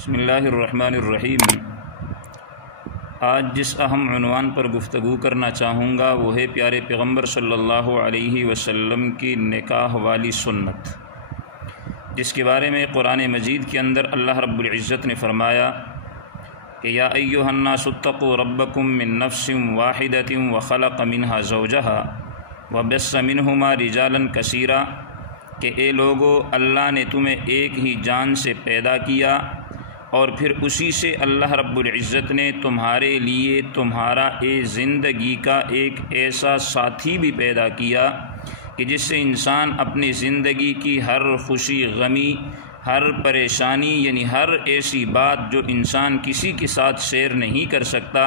بسم اللہ الرحمن الرحیم۔ آج جس اہم عنوان پر گفتگو کرنا چاہوں گا وہ ہے پیارے پیغمبر صلی اللہ علیہ وسلم کی نکاح والی سنت، جس کے بارے میں قرآن مجید کے اندر اللہ رب العزت نے فرمایا کہ یا ایھا الناس اتقوا ربکم من نفس واحدۃ وخلق منها زوجها وبث منہما رجالا کثیرا، کہ اے لوگو، اللہ نے تمہیں ایک ہی جان سے پیدا کیا اور پھر اسی سے اللہ رب العزت نے تمہارے لیے تمہارا زندگی کا ایک ایسا ساتھی بھی پیدا کیا کہ جس سے انسان اپنی زندگی کی ہر خوشی غمی، ہر پریشانی، یعنی ہر ایسی بات جو انسان کسی کے ساتھ شیئر نہیں کر سکتا،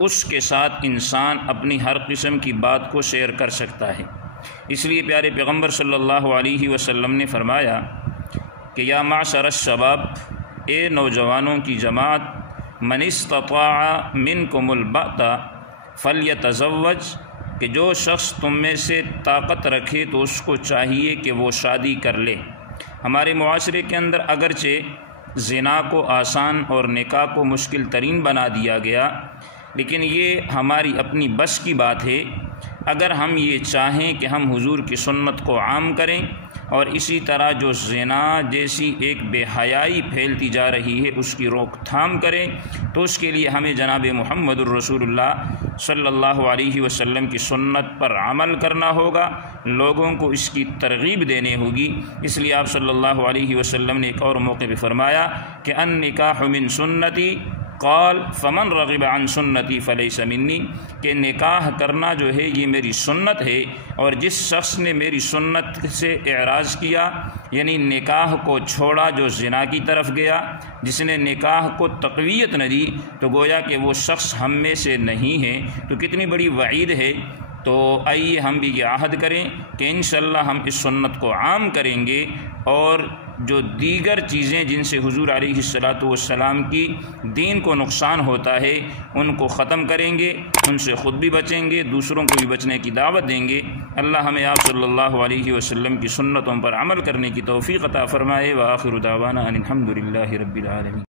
اس کے ساتھ انسان اپنی ہر قسم کی بات کو شیئر کر سکتا ہے۔ اس لیے پیارے پیغمبر صلی اللہ علیہ وسلم نے فرمایا کہ یا معشر الشباب، اے نوجوانوں کی جماعت، من استطاع منکم الباءۃ فلیتزوج، کہ جو شخص تم میں سے طاقت رکھے تو اس کو چاہیے کہ وہ شادی کر لے۔ ہمارے معاشرے کے اندر اگرچہ زنا کو آسان اور نکاح کو مشکل ترین بنا دیا گیا، لیکن یہ ہماری اپنی بس کی بات ہے۔ اگر ہم یہ چاہیں کہ ہم حضور کی سنت کو عام کریں اور اسی طرح جو زنا جیسی ایک بے حیائی پھیلتی جا رہی ہے اس کی روک تھام کریں، تو اس کے لیے ہمیں جناب محمد الرسول اللہ صلی اللہ علیہ وسلم کی سنت پر عمل کرنا ہوگا، لوگوں کو اس کی ترغیب دینے ہوگی۔ اس لیے آپ صلی اللہ علیہ وسلم نے ایک اور موقع پہ فرمایا کہ النکاح من سنتی قال فمن رغب عن سنتی فلیس منی، کہ نکاح کرنا جو ہے یہ میری سنت ہے، اور جس شخص نے میری سنت سے اعراض کیا، یعنی نکاح کو چھوڑا، جو زنا کی طرف گیا، جس نے نکاح کو تقویت نہ دی، تو گویا کہ وہ شخص ہم میں سے نہیں ہے۔ تو کتنی بڑی وعید ہے۔ تو آئیے ہم بھی یہ عہد کریں کہ انشاءاللہ ہم اس سنت کو عام کریں گے، اور جو دیگر چیزیں جن سے حضور علیہ السلام کی دین کو نقصان ہوتا ہے ان کو ختم کریں گے، ان سے خود بھی بچیں گے، دوسروں کو بھی بچنے کی دعوت دیں گے۔ اللہ ہمیں آپ صلی اللہ علیہ وسلم کی سنتوں پر عمل کرنے کی توفیق عطا فرمائے۔ وآخر دعوانا ان الحمد للہ رب العالمین۔